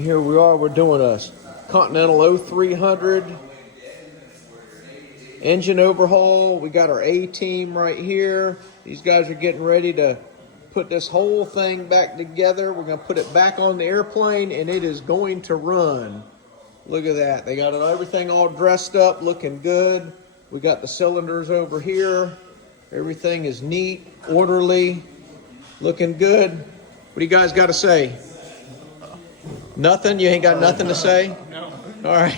Here we are, we're doing a Continental 0300 engine overhaul. We got our A-team right here. These guys are getting ready to put this whole thing back together. We're gonna put it back on the airplane and it is going to run. Look at that, they got everything all dressed up, looking good. We got the cylinders over here. Everything is neat, orderly, looking good. What do you guys got to say? Nothing? You ain't got nothing to say? No. All right.